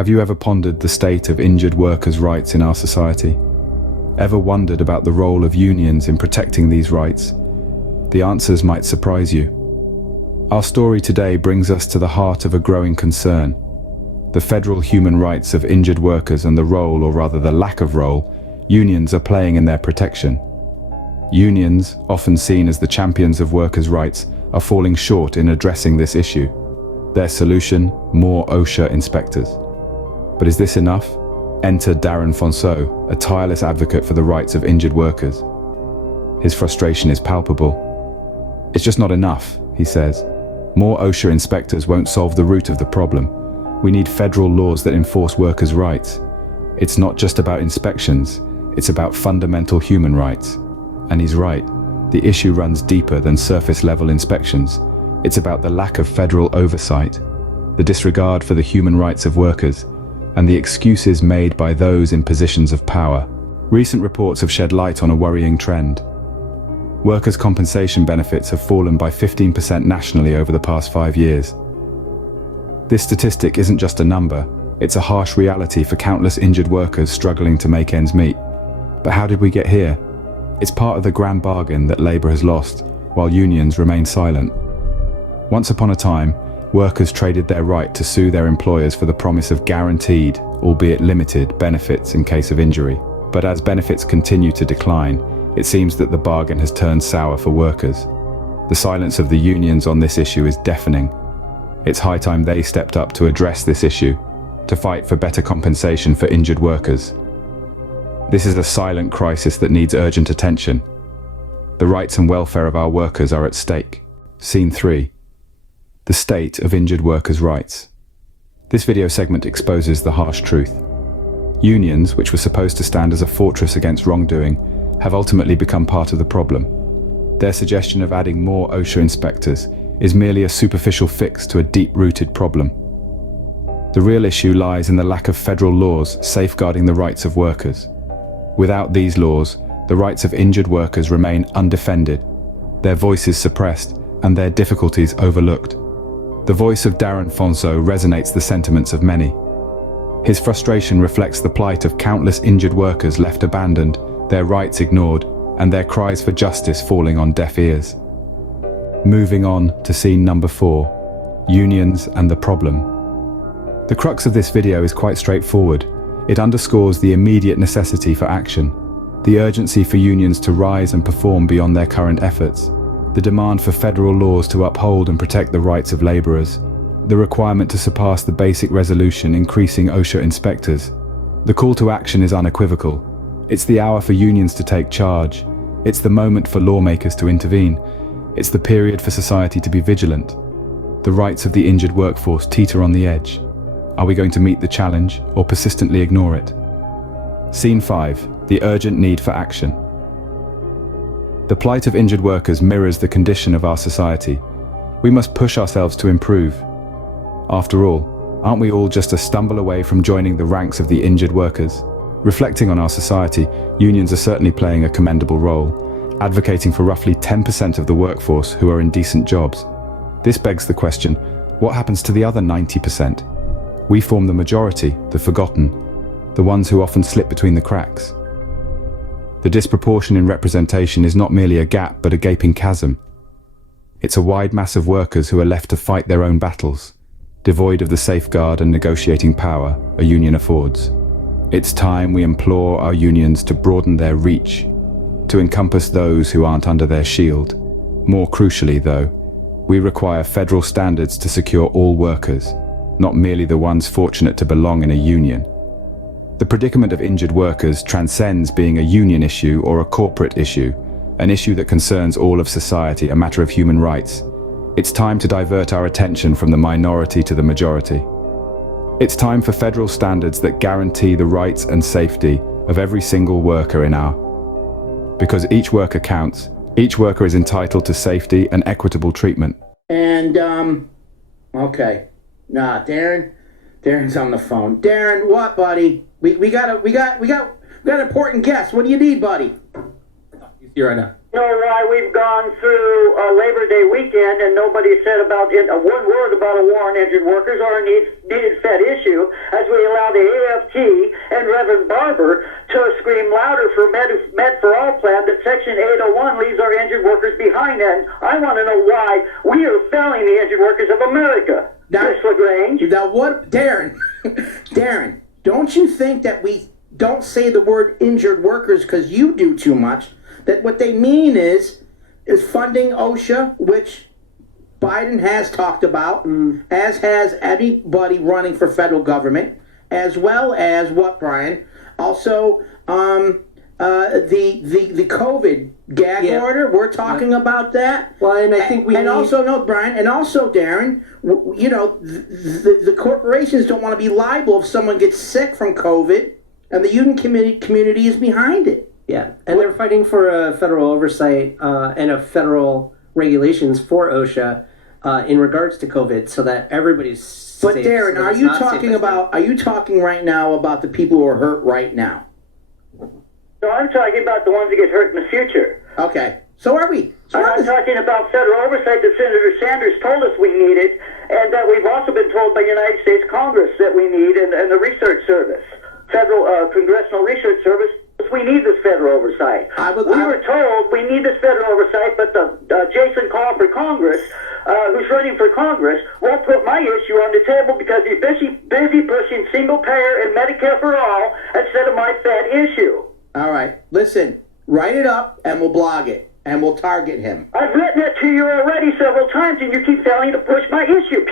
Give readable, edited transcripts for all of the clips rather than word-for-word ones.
Have you ever pondered the state of injured workers' rights in our society? Ever wondered about the role of unions in protecting these rights? The answers might surprise you. Our story today brings us to the heart of a growing concern: the federal human rights of injured workers and the role, or rather the lack of role, unions are playing in their protection. Unions, often seen as the champions of workers' rights, are falling short in addressing this issue. Their solution: more OSHA inspectors. But is this enough? Enter Darren Fonzseau, a tireless advocate for the rights of injured workers. His frustration is palpable. "It's just not enough," he says. "More OSHA inspectors won't solve the root of the problem. We need federal laws that enforce workers' rights. It's not just about inspections, it's about fundamental human rights." And he's right. The issue runs deeper than surface-level inspections. It's about the lack of federal oversight, the disregard for the human rights of workers, and the excuses made by those in positions of power. Recent reports have shed light on a worrying trend. Workers' compensation benefits have fallen by 15% nationally over the past 5 years. This statistic isn't just a number, it's a harsh reality for countless injured workers struggling to make ends meet. But how did we get here? It's part of the grand bargain that Labour has lost, while unions remain silent. Once upon a time, workers traded their right to sue their employers for the promise of guaranteed, albeit limited, benefits in case of injury. But as benefits continue to decline, it seems that the bargain has turned sour for workers. The silence of the unions on this issue is deafening. It's high time they stepped up to address this issue, to fight for better compensation for injured workers. This is a silent crisis that needs urgent attention. The rights and welfare of our workers are at stake. Scene 3. The state of injured workers' rights. This video segment exposes the harsh truth. Unions, which were supposed to stand as a fortress against wrongdoing, have ultimately become part of the problem. Their suggestion of adding more OSHA inspectors is merely a superficial fix to a deep-rooted problem. The real issue lies in the lack of federal laws safeguarding the rights of workers. Without these laws, the rights of injured workers remain undefended, their voices suppressed, and their difficulties overlooked. The voice of Darren Fonzseau resonates the sentiments of many. His frustration reflects the plight of countless injured workers left abandoned, their rights ignored, and their cries for justice falling on deaf ears. Moving on to scene number 4, unions and the problem. The crux of this video is quite straightforward. It underscores the immediate necessity for action, the urgency for unions to rise and perform beyond their current efforts, the demand for federal laws to uphold and protect the rights of laborers, the requirement to surpass the basic resolution increasing OSHA inspectors. The call to action is unequivocal. It's the hour for unions to take charge. It's the moment for lawmakers to intervene. It's the period for society to be vigilant. The rights of the injured workforce teeter on the edge. Are we going to meet the challenge or persistently ignore it? Scene 5. The urgent need for action. The plight of injured workers mirrors the condition of our society. We must push ourselves to improve. After all, aren't we all just a stumble away from joining the ranks of the injured workers? Reflecting on our society, unions are certainly playing a commendable role, advocating for roughly 10% of the workforce who are in decent jobs. This begs the question, what happens to the other 90%? We form the majority, the forgotten, the ones who often slip between the cracks. The disproportion in representation is not merely a gap but a gaping chasm. It's a wide mass of workers who are left to fight their own battles, devoid of the safeguard and negotiating power a union affords. It's time we implore our unions to broaden their reach, to encompass those who aren't under their shield. More crucially, though, we require federal standards to secure all workers, not merely the ones fortunate to belong in a union. The predicament of injured workers transcends being a union issue or a corporate issue, an issue that concerns all of society, a matter of human rights. It's time to divert our attention from the minority to the majority. It's time for federal standards that guarantee the rights and safety of every single worker in our... Because each worker counts, each worker is entitled to safety and equitable treatment. And, okay. Nah, Darren's on the phone. Darren, what, buddy? We got important guests. What do you need, buddy? He's here right now. You know why we've gone through Labor Day weekend and nobody said about one word about a war on injured workers or a needed Fed issue as we Reverend Barber to scream louder for Med for All plan that Section 801 leaves our injured workers behind. And I want to know why we are failing the injured workers of America. Miss LaGrange. Now what, Darren, Darren, don't you think that we don't say the word injured workers because you do too much? That what they mean is funding OSHA, which Biden has talked about, as has everybody running for federal government, as well as what, Brian? Also, the COVID gag order. We're talking about that. Well, and I think also, Brian, and also, Darren, you know, the corporations don't want to be liable if someone gets sick from COVID, and the union community is behind it. Yeah, and they're fighting for a federal oversight and a federal regulations for OSHA in regards to COVID, so that everybody's safe. But Darren, are you talking right now about the people who are hurt right now? No, I'm talking about the ones that get hurt in the future. Okay, so are we? I'm talking about federal oversight that Senator Sanders told us we needed, and that we've also been told by United States Congress that we need, and the Research Service, Federal Congressional Research Service. We need this federal oversight. We were told we need this federal oversight, but the Jason Call for Congress, who's running for Congress, won't put my issue on the table because he's busy pushing single payer and Medicare for all instead of my Fed issue. All right, listen, write it up and we'll blog it and we'll target him. I've written it to you already several times and you keep failing to push my issue.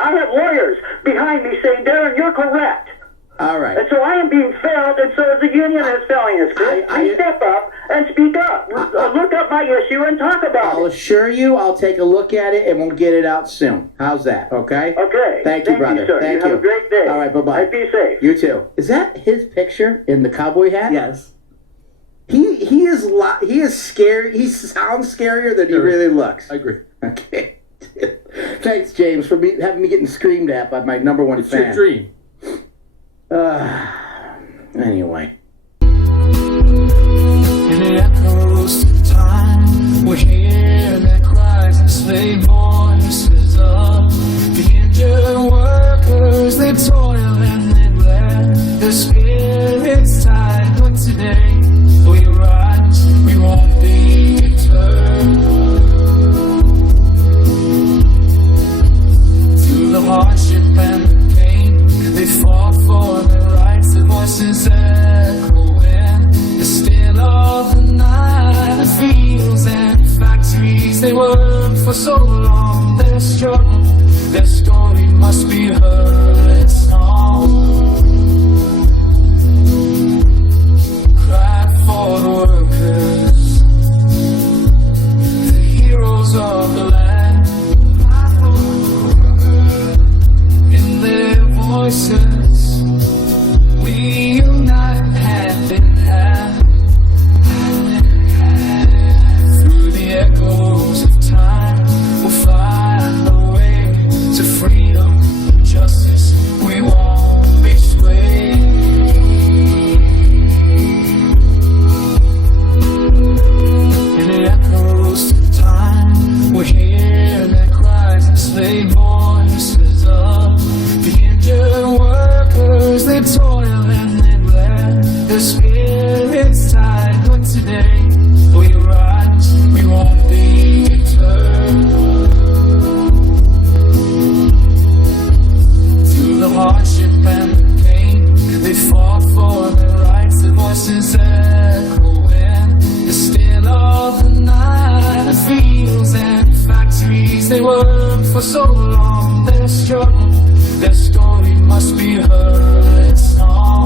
I have lawyers behind me saying, Darren, you're correct. All right. And so I am being failed, and so is the union is failing us, Chris. Please step up and speak up. Look up my issue and talk about it. I'll assure you I'll take a look at it and we'll get it out soon. How's that, okay? Okay. Thank you, brother. Sir. Thank you. you. Have a great day. All right, bye-bye. And be safe. You too. Is that his picture in the cowboy hat? Yes. He is scary. He sounds scarier than he really looks. I agree. Okay. Thanks, James, for having me getting screamed at by my number one fan. It's your dream. Anyway. In the echoes of time, we hear their cries and slave voices of the injured workers. They toil and they bled, their spirits tied. But today we rise, we won't be deterred. Through the hardship and the pain, they fought for their rights. Their voices echoing the still of the night. The fields and factories they worked for so long. Their struggle, their story must be heard in song. Cry for the workers, the heroes of the land. In their voices we unite hand in hand. Through the echoes of time we'll find a way to freedom and justice. We won't be swayed. In the echoes of time we hear their cries and slave voices of the injured workers. They toil and they bled, their spirits tied. But today we rise, we won't be deterred. Through the hardship and the pain, they fought for their rights. Their voices echoing the still of the night. The fields and factories they worked for so long. Their struggle, their story must be heard in song.